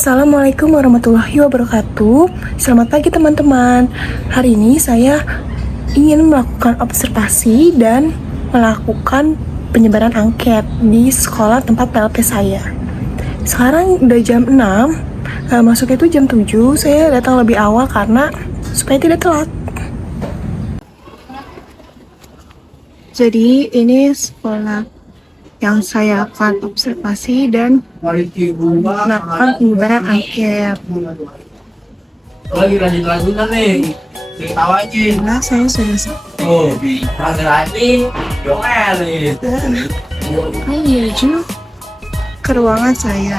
Assalamualaikum warahmatullahi wabarakatuh. Selamat pagi teman-teman. Hari ini saya ingin melakukan observasi dan melakukan penyebaran angket di sekolah tempat PLP saya. Sekarang udah jam 6, masuknya itu jam 7. Saya datang lebih awal karena supaya tidak telat. Jadi ini sekolah yang saya akan observasi dan melakukan penyebaran angket. Lagi lanjut-lanjutan nih. Tahu aja. Nah, saya sudah Oh, hati-hati. Joel nih. menuju ke ruangan saya.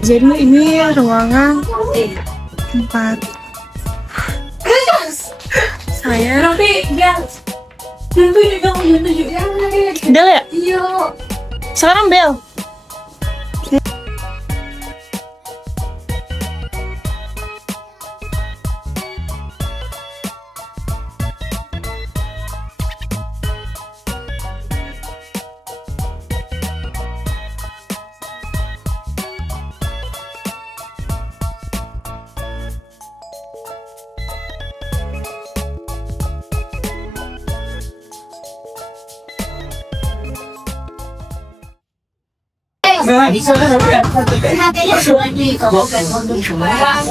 Jadi ini ruangan tempat saya. Bel ya? Iya. Sekarang bel.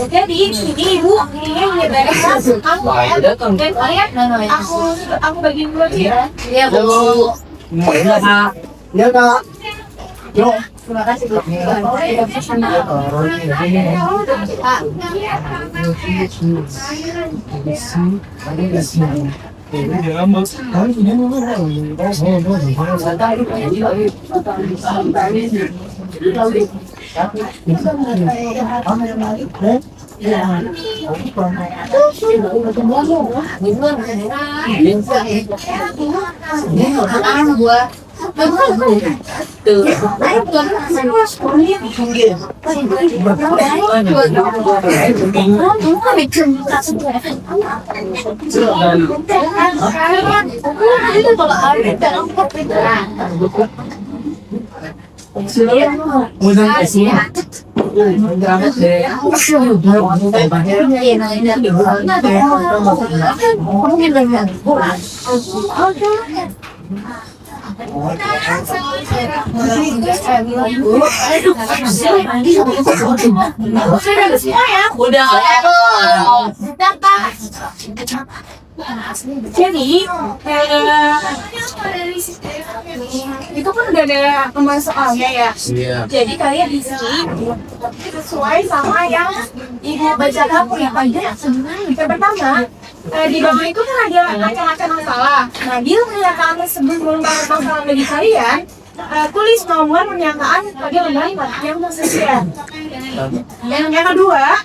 Jadi ini ibu ini nyebarin aku bagi dulu ya. Iya bu. Ya kak. Yo. Terima kasih bu. Jadi itu kan udah ada pemasukannya ya. Iya. Jadi kalian isi sesuai sama yang ibu bacakan ya Pak. Yang pertama di bawah itu kan ada macam-macam masalah. Nah, bila pernyataan tersebut merupakan masalah bagi kalian, tulis nomor pernyataan pada lembar yang tersedia. Yang kedua,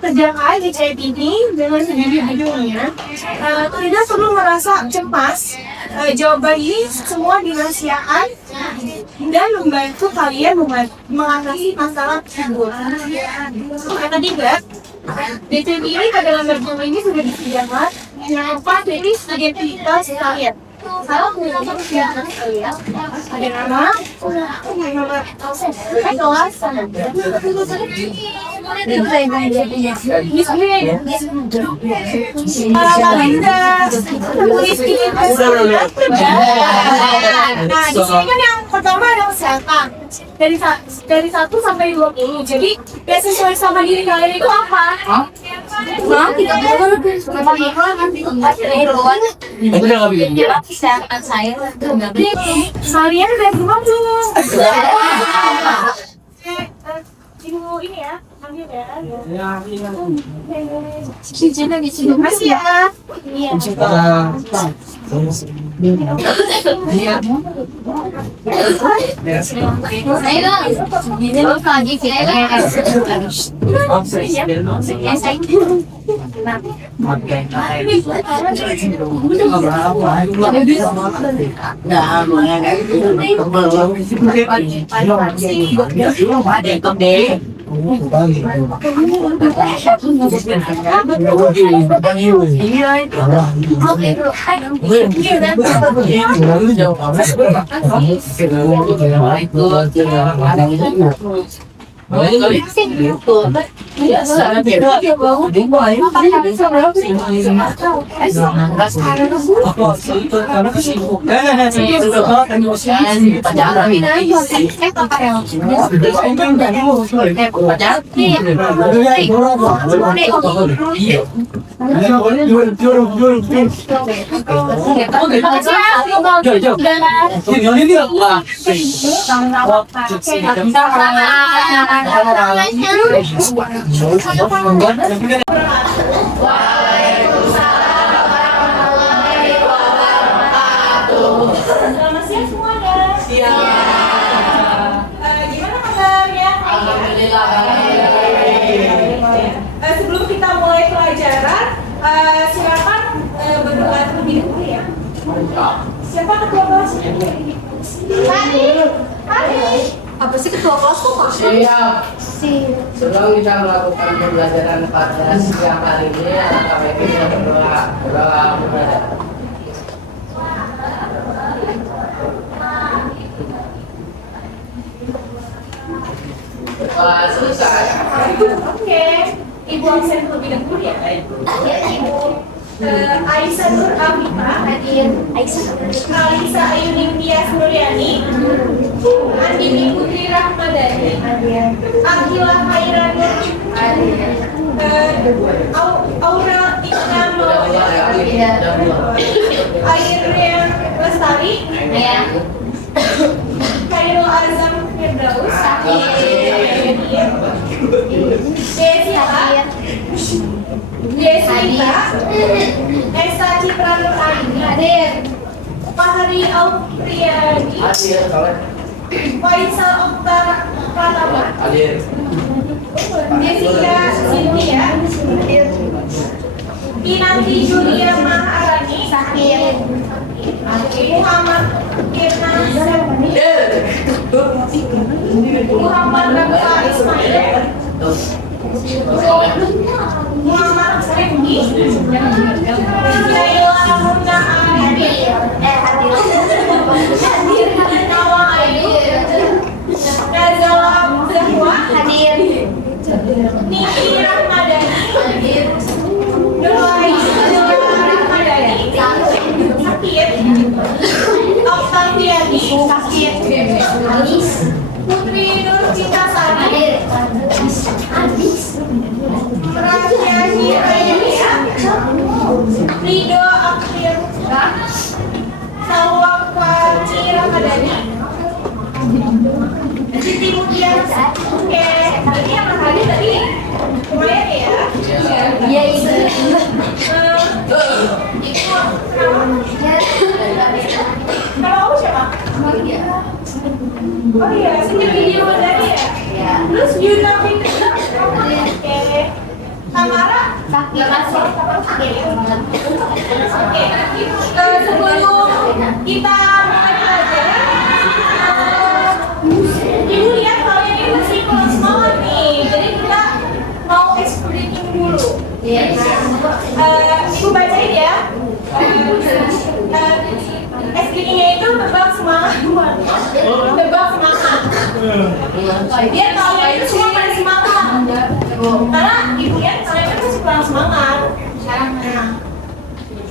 kerjakan di chat ini dengan sejujurnya. Tidak perlu merasa cemas. Jawaban ini semua dirahasiakan dan membantu kalian mengatasi masalah tersebut. Yang ketiga, DCB ini pada lembar jumlah ini sudah disediakan. Jangan lupa pilih identitas kalian. Kalau menggunakan kegiatan kalian, ada nama, nomor kelas, nah, di sini kan yang pertama ada kesehatan dari 1 sampai 20. Jadi yang sesuai sama diri kalian itu apa? Tidak Itu udah nggak bikin. kesehatan saya Kalian udah gimana belum? Ibu ini ya, ambil ya. Cincin di sini. Makasih ya. Iya. Ini lo kaji Selamat siang semuanya. Gimana kabarnya? Alhamdulillah. Sebelum kita mulai pelajaran, silakan berdoa terlebih dahulu ya. Siapa ketua kelas? Tadi. Apa sih ketua kelas kok Pak? Siap. Sebelum kita melakukan pembelajaran pada siang hari ini, kami kita berdoa beribadah. Selesai. Oke. Ibu absen terlebih dahulu ya. Ibu Aisyah Nur Afifah, Alisa Ayuning Tias Nuryani, Andini Putri Rahmadani, Akila Khairan Nur, Aura Ibna Maulana, Airnya Lestari, Khairul Azam Firdaus, Jessica, Esa Cipra Nur Aini, Fahri Aupriyadi, Faisal Oktar Pratama, Jessica Cynthia, Inanti Julia Maharani, Muhammad Kirna Muhammad Rafa Ismail, Muhammad Rifki, Naila Muna Ardi, Nawa Ayu, Nazala Zahwa, Niki Rahmadani, Nurwai Rahmadani, Sakit, Oktaviani, Putri Nur Citasari, Prahyani Raya, Rido Akhir, Sawakwaci Ramadhani, Siti Mutia. Oke, tadi yang tadi lumayan ya. Iya itu. Kalau kamu siapa? Oh iya, Siti video dari ya. Terus Yuna Fitri. Oke. Tamara? Oke. Sebelum kita mulai pelajaran, Ibu lihat kalian ini masih kelas semangat nih. Jadi kita mau ice breaking dulu. Ibu bacain ya. Ice breakingnya itu tebak semangat. Tebak semangat. Biar kalian itu semua pada semangat. Karena ibu lihat kalian kan masih kurang semangat.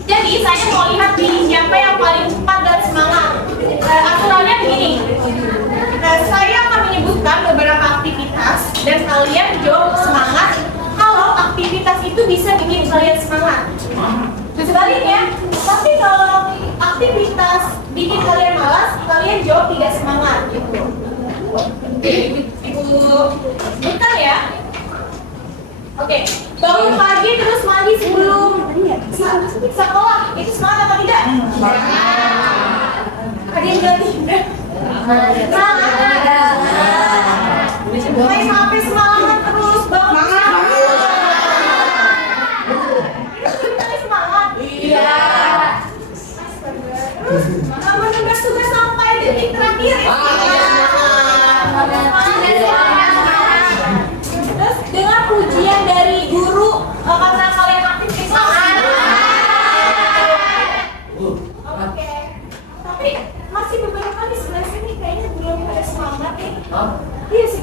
Jadi saya mau lihat nih siapa yang paling cepat dan semangat. Aturannya begini. Saya akan menyebutkan beberapa aktivitas dan kalian jawab semangat kalau aktivitas itu bisa bikin kalian semangat. Sebaliknya, tapi kalau aktivitas bikin kalian malas, kalian jawab tidak semangat gitu. Ibu bentar ya. Oke, bangun pagi terus mandi sebelum sekolah, itu semangat apa tidak? Ada yang bilang tidak? Main HP semangat terus, bangun semangat. Iya. Menunggu tugas sampai detik terakhir.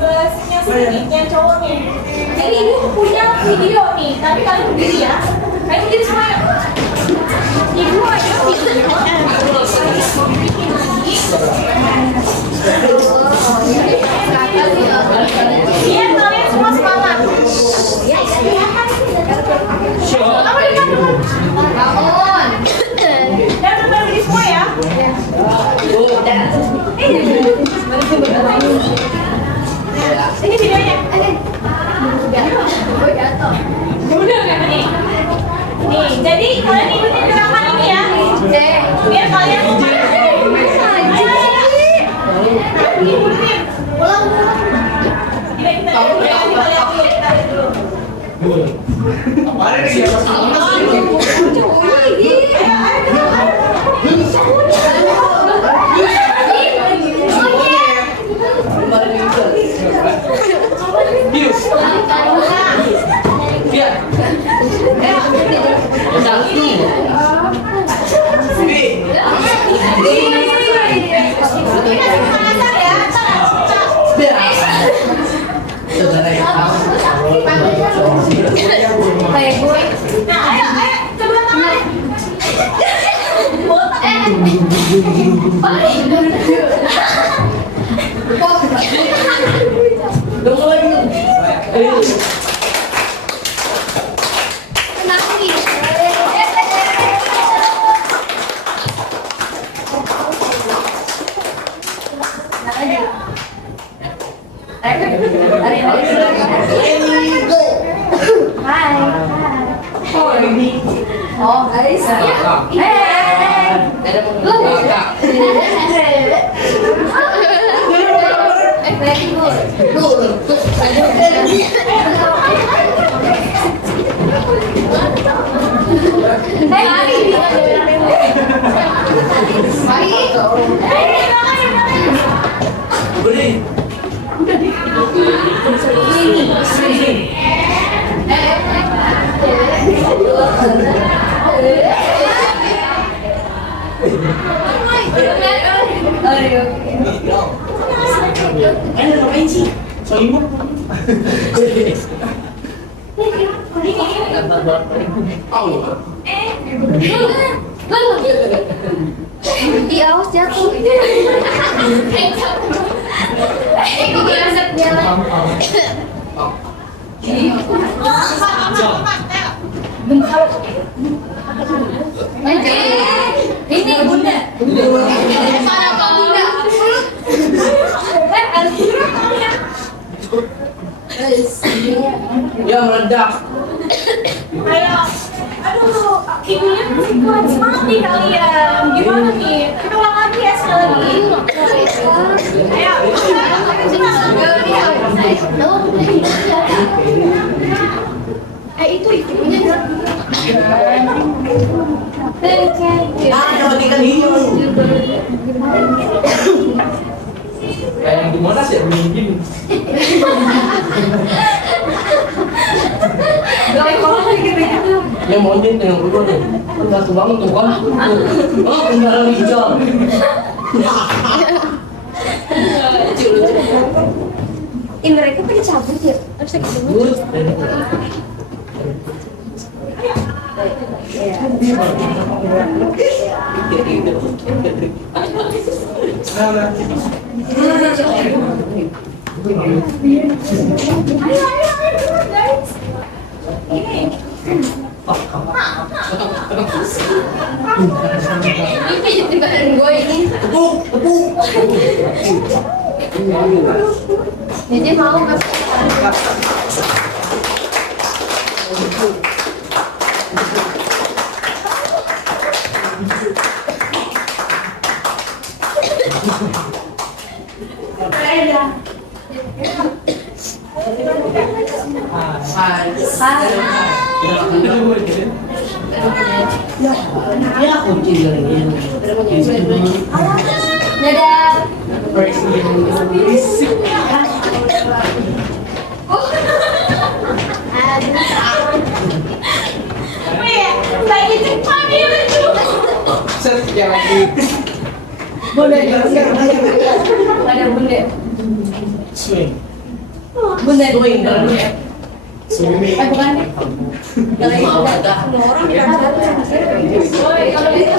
busnya sini, yang cowok nih. Ini ibu punya video nih, tapi kalian berdiri ya. Kalian berdiri semua ya. Ibu ada video. Iya, kalian semua semangat. Kamu dekat dulu. Bangun. Dan berdiri semua ya. Ini videonya. Udah nggak nih? Nih, jadi kalian ikutin gerakan ini ya. Biar kalian ikutin. Nah, ayo, coba tangan. Oh, guys. Awas jatuh. Ini bunda. Mana Pak Bunda? Ya meledak. Ayo. Aduh, ibunya masih kuat semangat nih kalian. Gimana nih? Kita ulang lagi ya sekali lagi. Ayo. Itu ibunya. Jangan matikan hiu. Kayak yang di Monas ya mungkin. Ya mau yang kedua nih. Enggak tuh banget tuh kan. Oh, kendaraan hijau. Mereka pakai cabut ya? Harusnya gitu. Ini juga gue ini. Jadi mau ngasih. Ya kunci dari Dadah. Lagi cepat nih lucu. sekali lagi. Boleh. Ada bunda. Swing. Bunda. Swing dulu ya. Bukan. Semua orang bilang Kalau itu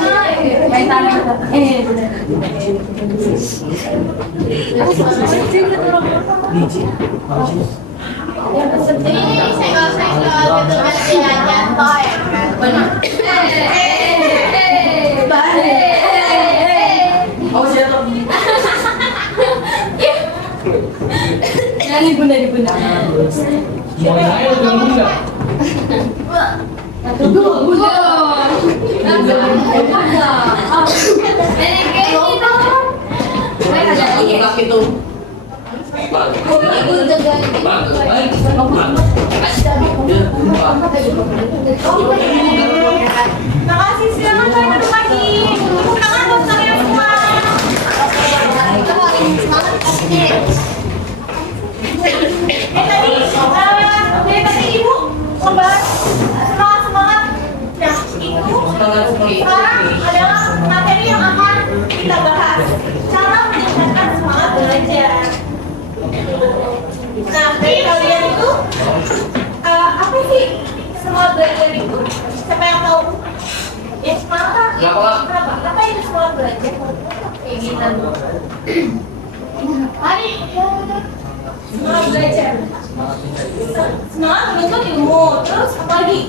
main tangan. Benar. Di bunda. Itu. Makasih, silakan kalian duduk lagi. Tepuk tangan buat kalian semua. Dari tadi ibu membahas semangat. Nah, itu sekarang adalah materi yang akan kita bahas. Cara meningkatkan semangat belajar. Nah, dari kalian itu apa sih semangat belajar itu? Siapa yang tahu? Ya semangat. Kenapa? Apa itu semangat belajar? Keinginan. Hari semangat belajar. Semangat menuntut ilmu. Terus apa lagi?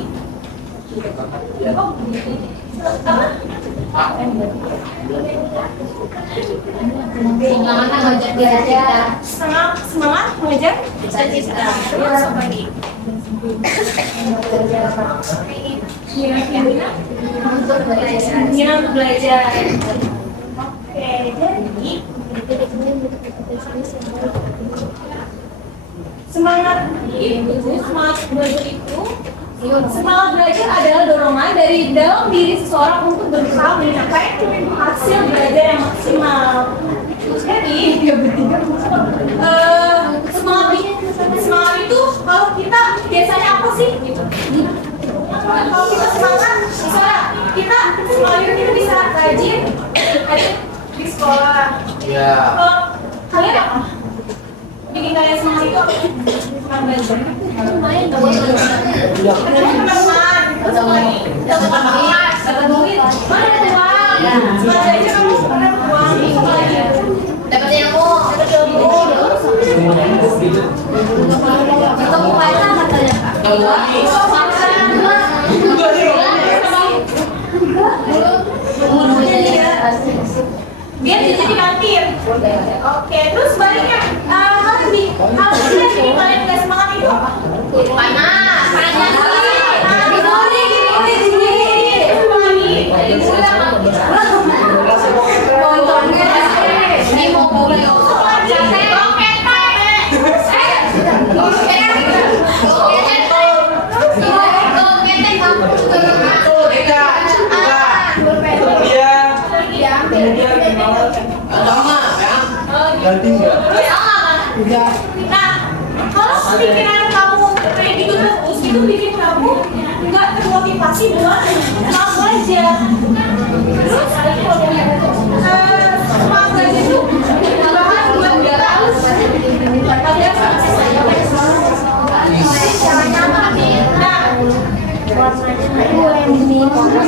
Semangat mengejar cita-cita. Terus apa lagi? Keinginan untuk belajar. Oke, jadi semangat belajar adalah dorongan dari dalam diri seseorang untuk berusaha mencapai hasil belajar yang maksimal. Jadi semangat itu kalau kita biasanya apa sih? Kalau kita semangat, misalnya kita semangat itu kita bisa rajin di sekolah. Iya. Kalian apa? Bikin kalian semangat itu apa? Semangat belajar. Teman-teman, terus apa lagi? Dapat duit. Mana ada uang? Semangat belajar kamu dapat uang. Apa lagi? dapat ilmu. Ketemu pacar katanya Kak. Biar jadi kantin. Oke, terus baliknya harus yang bikin kalian nggak semangat itu apa? Panas. Ini mau boleh. Nah, kalau pikiran kamu kayak gitu terus itu bikin kamu nggak termotivasi buat semangat belajar. Terus semangat belajar itu bahan buat kita kalian caranya apa nih? Nah,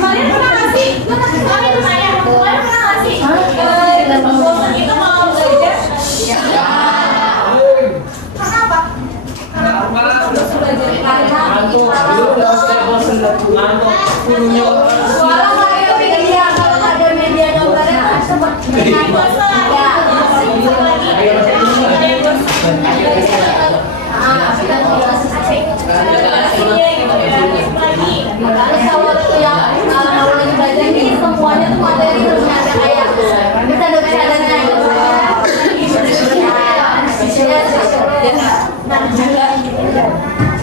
kalian pernah nggak sih? Kalian pernah nggak sih? Bosan itu mau belajar? Kenapa? Suara Mario media kalau ada media gambarnya kalau waktu yang kalau lagi belajar ini semuanya tuh materi terus ada kayak kita udah bisa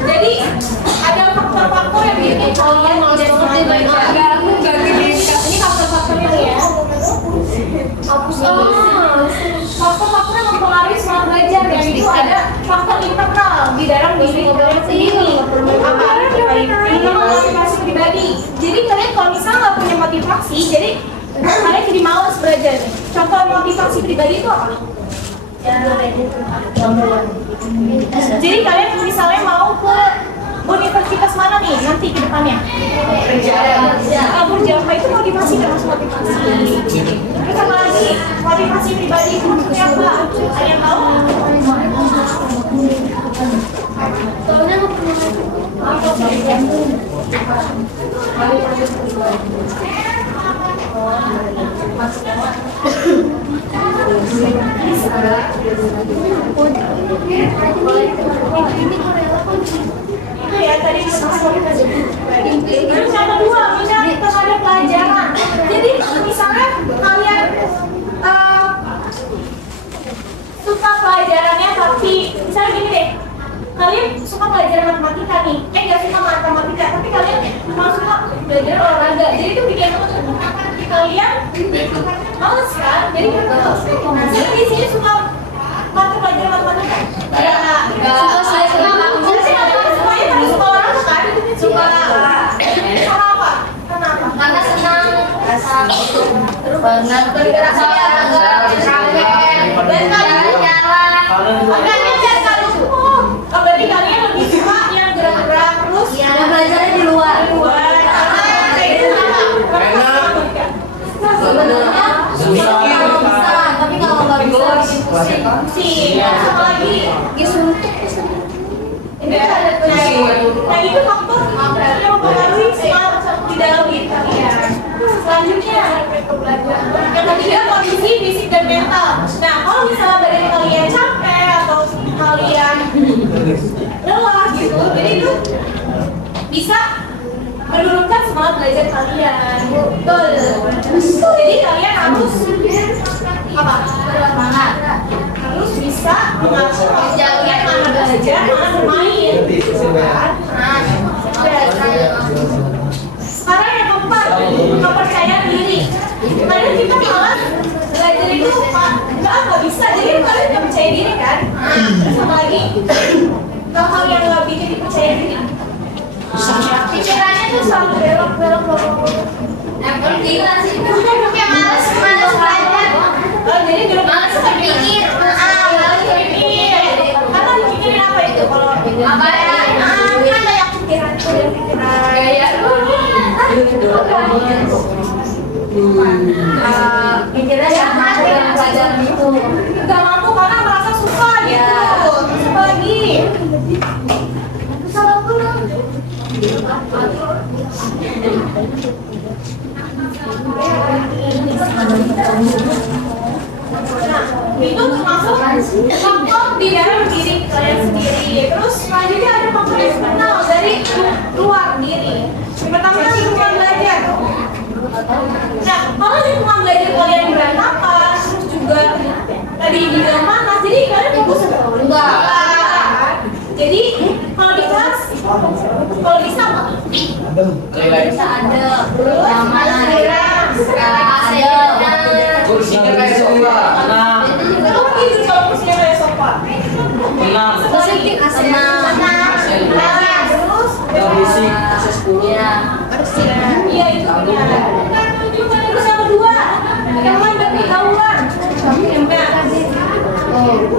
Jadi ada faktor-faktor yang bikin kalian tidak semangat belajar. Ini faktor-faktornya nih ya. Faktor-faktor yang mempengaruhi semangat belajar dan itu ada faktor internal di dalam diri kalian sendiri. Apa? Motivasi pribadi. Jadi kalian kalau misalnya nggak punya motivasi, jadi kalian jadi malas belajar. Contoh motivasi pribadi itu apa? Jadi kalian misalnya mau ke universitas mana nih nanti ke depannya? Berjaya itu motivasi termasuk motivasi. Terus apa lagi? Motivasi pribadi itu maksudnya apa? Ada yang tahu? Itu ya tadi terus yang kedua minat terhadap pelajaran. Jadi misalnya kalian suka pelajarannya tapi misalnya gini deh, kalian suka pelajaran matematika nih, nggak suka matematika tapi kalian malah suka belajar olahraga, jadi itu bikin kalian males kan? Jadi saya di sini suka mata pelajaran matematika. Suka saya kenapa? Semuanya pada suka olahraga kan? Suka apa? Kenapa? Karena senang bergerak olahraga, dan jalan-jalan. Makanya biar kalian berarti kalian lebih suka yang gerak-gerak terus Dan belajarnya di luar. karena kayak gitu Sebenarnya bisa, tapi kalau nggak bisa bikin pusing. sih sama lagi Suntuk. nah itu faktor yang mempengaruhi semangat di dalam diri kalian. Selanjutnya yang ketiga kondisi fisik dan mental. Nah kalau misalnya badan kalian capek atau kalian lelah gitu, jadi itu bisa menurunkan semangat belajar kalian. Betul. Jadi kalian harus apa? Semangat. Harus bisa mengatur waktu kalian mana belajar, mana bermain. Sekarang yang keempat, kepercayaan diri. Kadang kita malah belajar itu nggak bisa, jadi kalian nggak percaya diri kan? Terus apa lagi? Hal-hal yang nggak bikin dipercaya diri. Pikirannya tuh selalu belok-belok. Gila sih. Kayak males belajar. Jadi belum Males berpikir. males berpikir. Karena dipikirin apa itu? Kalau Apa ya? kan banyak pikiran itu dan pikiran. Gaya. Pikirnya yang mampu dengan pelajaran itu. Gak mampu karena merasa suka gitu. Terus apa lagi? Salah pulang. Nah, itu termasuk faktor di dalam diri kalian sendiri. Terus selanjutnya ada faktor eksternal dari luar diri. Yang pertama lingkungan belajar. Nah, kalau lingkungan belajar kalian berantakan, terus juga tadi dibilang panas, jadi kalian fokus enggak. Jadi kalau di kelas, kalau bisa apa? Bisa ada nyaman, ada. Kursinya kayak sofa. Nah, Kalau gitu kalau kursinya kayak sofa. tenang. Terus Gak berisik. Akses dulu. Iya. iya itu benar. Terus yang kedua, teman berpengetahuan. Nah,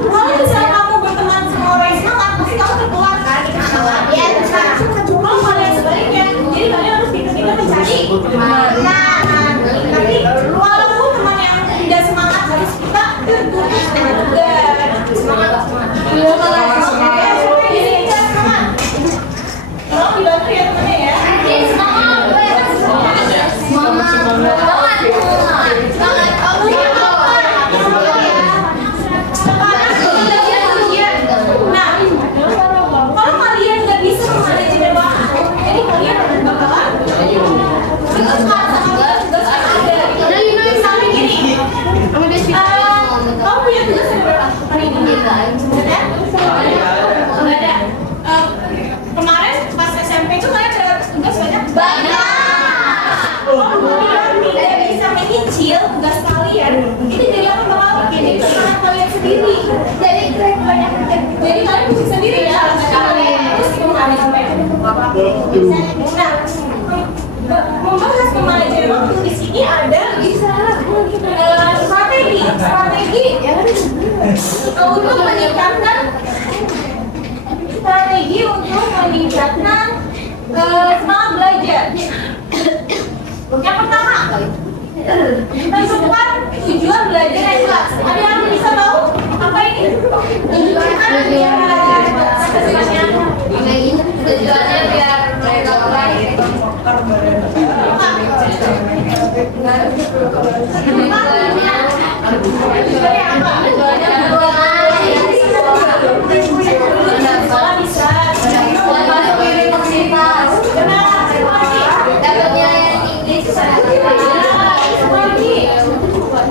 kalau misalnya kamu berteman sama orang yang semangat, pasti kamu terkeluar kan? Iya, nah, kalau kalian sebaliknya, jadi kalian harus pintar-pintar mencari teman. Tapi walaupun teman yang tidak semangat, harus kita bertumbuh semangat juga. Semangat. Tolong dibantu ya temannya ya. Nah, kalau kalian nggak bisa memanajemen waktu, jadi kalian bakalan misalnya gini, kamu punya tugas yang berapa hari ini? Ada? Nggak ada. Kemarin pas SMP itu kalian ada tugas banyak? Kalau kalian tidak bisa menyicil tugas kalian, ini jadi apa bakal bikin itu semangat kalian sendiri. Jadi banyak, jadi kalian pusing sendiri ya. Terus gimana sampai? Nah, membahas kemanajemen waktu di sini ada strategi. Untuk meningkatkan strategi untuk meningkatkan semangat belajar. Yang pertama, tentukan tujuan belajar yang jelas. Ada yang bisa tahu apa ini? Tujuannya biar mereka baik.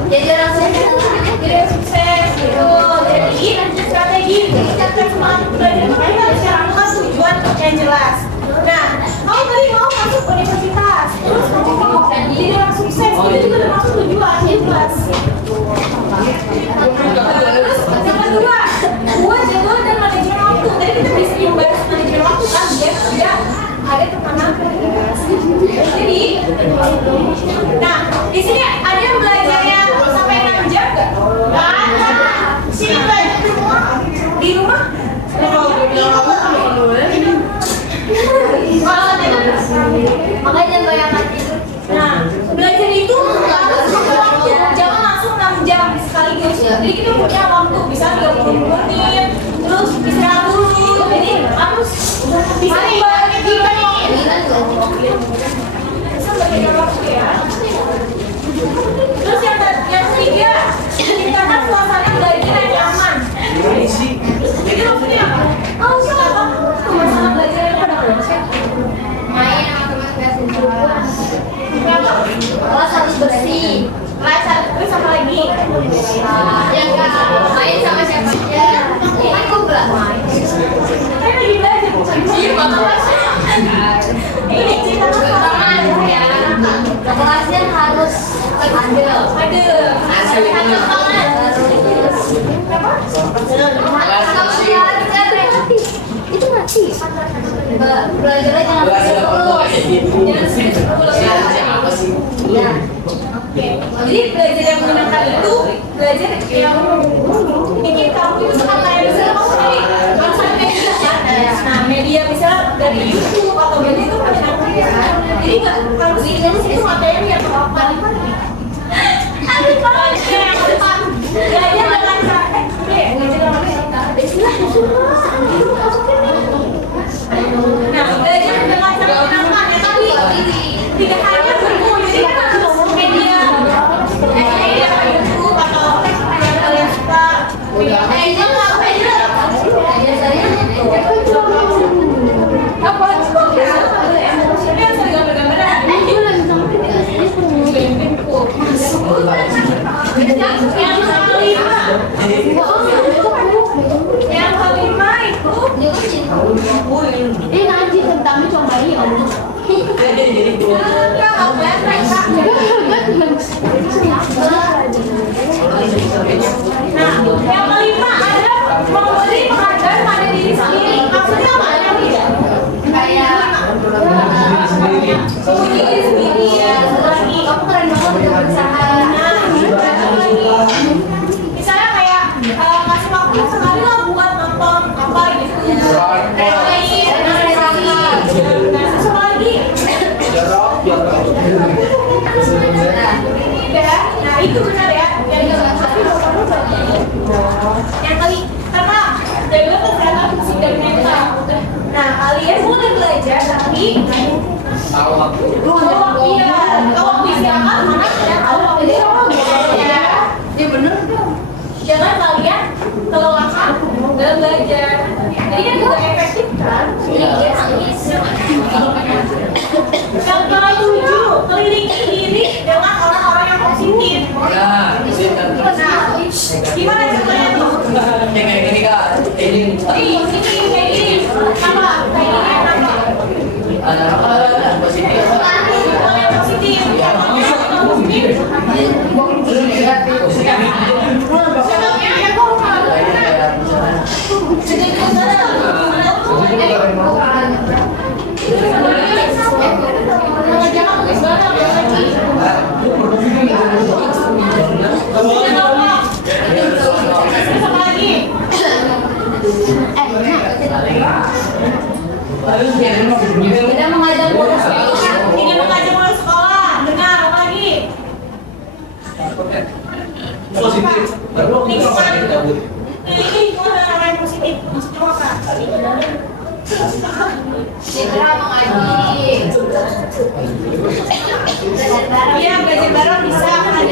Jadi sukses gitu. Jadi strategi meningkatkan semangat belajar makanya harus canangkan tujuan yang jelas. Nah, kamu tadi mau masuk universitas, terus kamu mau jadi orang sukses, itu juga termasuk tujuan yang jelas. Terus yang kedua, buat jadwal dan manajemen waktu. Tadi kita bisa membahas manajemen waktu kan, dia sudah ada tekanan. Jadi, nah di sini ada yang belajarnya sampai 6 jam nggak? Nggak ada. Sini belajar di rumah. Di rumah? Makanya bayangkan tidur. Nah, belajar itu harus waktu, jangan langsung 6 jam sekaligus. Jadi kita punya waktu, bisa 30 menit, terus istirahat dulu. Jadi harus bisa dibagikan waktu. Bisa bagikan waktu ya. Terus yang ketiga, ciptakan suasana belajar yang nyaman. Jadi maksudnya apa? Oh, siapa? Suasana belajar yang nyaman. Main sama teman-teman kelas harus bersih. Terus apa lagi? Yang main sama siapa aja. Aku nggak main. Saya lagi belajar bukan Iya, ini cerita teman ya. Kelasnya harus adil. Itu mati. Belajarnya jangan ya. Jadi belajar yang menyenangkan itu belajar yang bikin kamu itu sangat kayak misalnya kamu tadi harus ada media kan. Nah media misalnya dari YouTube atau dari itu menyenangkan kan. Jadi nggak harus itu materi yang terpapan. Aduh belajar yang depan belajar dengan cara nah belajar dengan cara menyenangkan tapi tidak hanya buku jadi kan harus media YouTube atau yang kalian suka itu nggak media apa ini harus ada gambar-gambaran yang kelima itu Ini ngaji tentang cobain Allah. nah, yang kelima ada memberi penghargaan pada diri sendiri. Maksudnya apa? Yang tidak Kayak puji diri sendiri ya. Lagi kamu keren banget udah berusaha. misalnya kayak ngasih waktu sekali lah buat nonton apa gitu. Nah, satu lagi. Nah, itu benar ya. Yang kali karena jaga kesehatan fisik dan mental. Nah, kalian boleh belajar tapi kalau istirahat mana ya kalau ya. Iya bener dong. Jangan kalian kelelahan dalam belajar. Jadi kan juga efektif kan? Iya. Yang ketujuh, kelilingi diri dengan orang-orang yang positif. Nah, gimana caranya tuh? Ini kak, ini Kayak gini. Apa? Kayak gini apa? anak positif. Orang yang positif. Jangan Tidak mengajar bolos sekolah. Ini mengajar bolos sekolah. Dengar apa lagi? Lingkungan. Ini lingkungan orang yang positif. Masuk coba Kak. Citra mengaji. Iya, belajar bareng bisa kan?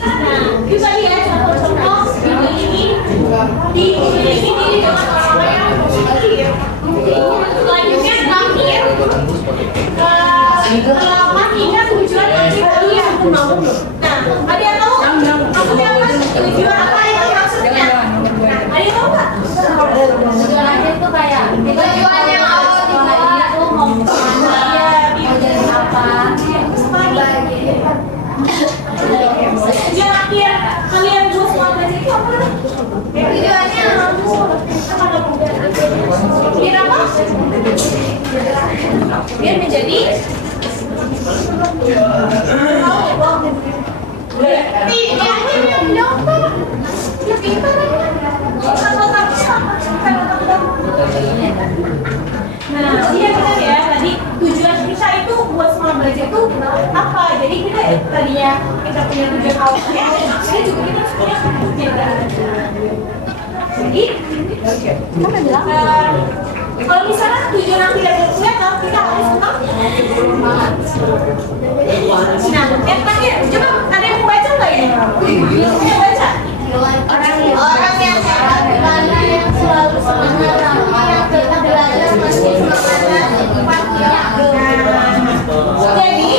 Nah, bisa lihat contoh-contoh ini di dengan orang-orang yang positif. Selanjutnya terakhir delapan hingga tujuan yang kita lihat. Nah, ada yang tahu? Maksudnya apa? Tujuan apa yang maksudnya? Ada yang tahu nggak? Tujuan akhir tuh kayak tujuan yang awal dimulai itu mau kemana, mau jadi apa. Tujuan akhir kalian dua semua belajar itu apa? Tujuannya Biar apa? Biar menjadi Nah, iya benar ya. Tadi tujuan kita itu buat semua belajar itu apa? Jadi kita tadinya kita punya tujuan awalnya, akhirnya juga kita punya tujuan. Jadi, kalau misalnya tujuan yang tidak kelihatan, kita harus tetap semangat. Nah, yang terakhir, coba ada yang mau baca nggak ya? Yang baca? orang yang sehat karena yang selalu semangat, yang tetap belajar meski semangatnya cepat hilang. Jadi,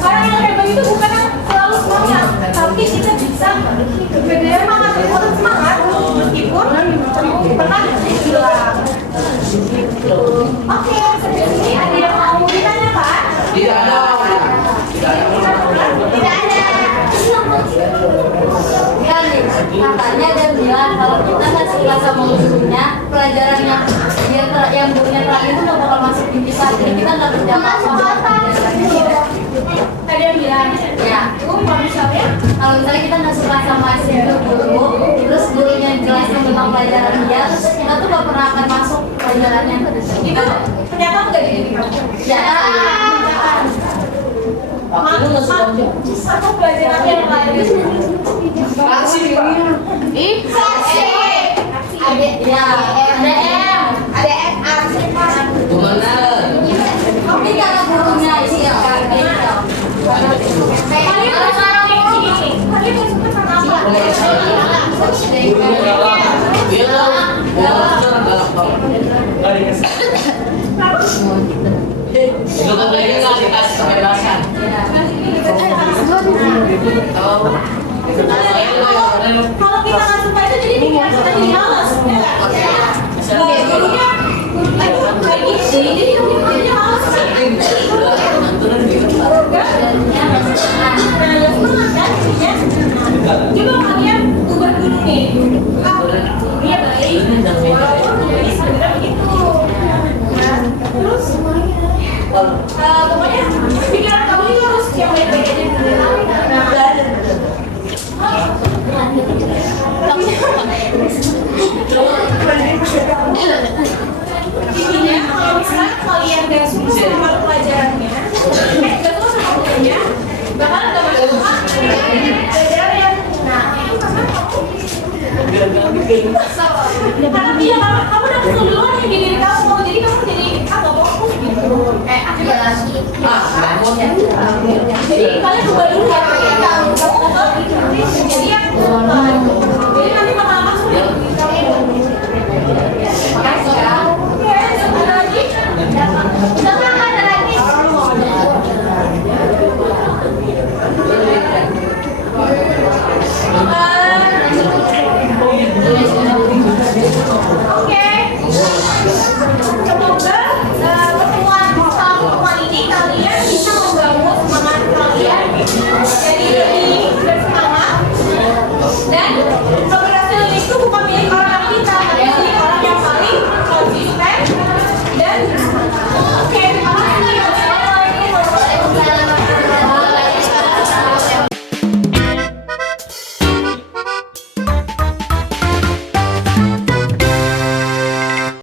orang yang hebat itu bukan yang selalu semangat, tapi kita bisa semangat, tetap semangat meskipun pernah hilang. Oke, sampai sini ada yang mau ditanyakan? Tidak ada. Tidak ada. Katanya dia bilang kalau kita nggak suka sama gurunya, pelajaran yang gurunya terang itu nggak bakal masuk di kita, jadi kita nggak kerja apa-apa. Ada yang bilang, Ya, kalau misalnya kalau misalnya kita nggak suka sama si guru, terus gurunya jelasin tentang pelajaran dia, terus kita tuh nggak pernah akan masuk pelajarannya. itu ternyata nggak jadi Ya, satu pelajaran yang lain ada aksi. Gimana? Tapi karena gurunya ini ya, kalian sekarang yang gini kalian yang suka sama apa? Bentar lagi nggak dikasih kebebasan. Kalau kita nggak suka itu jadi pikiran kita jadi malas. Gurunya kayak gini, jadi kita malas. Coba kalian ubah dulu nih. Dia baik, walaupun jadi sebenarnya begitu. Terus pokoknya pikiran kamu itu harus yang baik-baik aja. Intinya kalau misalnya kalian gak suka sama pelajarannya, gak suka sama gurunya, bakal gak masuk pelajarannya. Nah, itu karena karena dia kamu udah kesel duluan di diri kamu, jadi kamu jadi agak fokus gitu. Jadi kalian ubah dulu ya.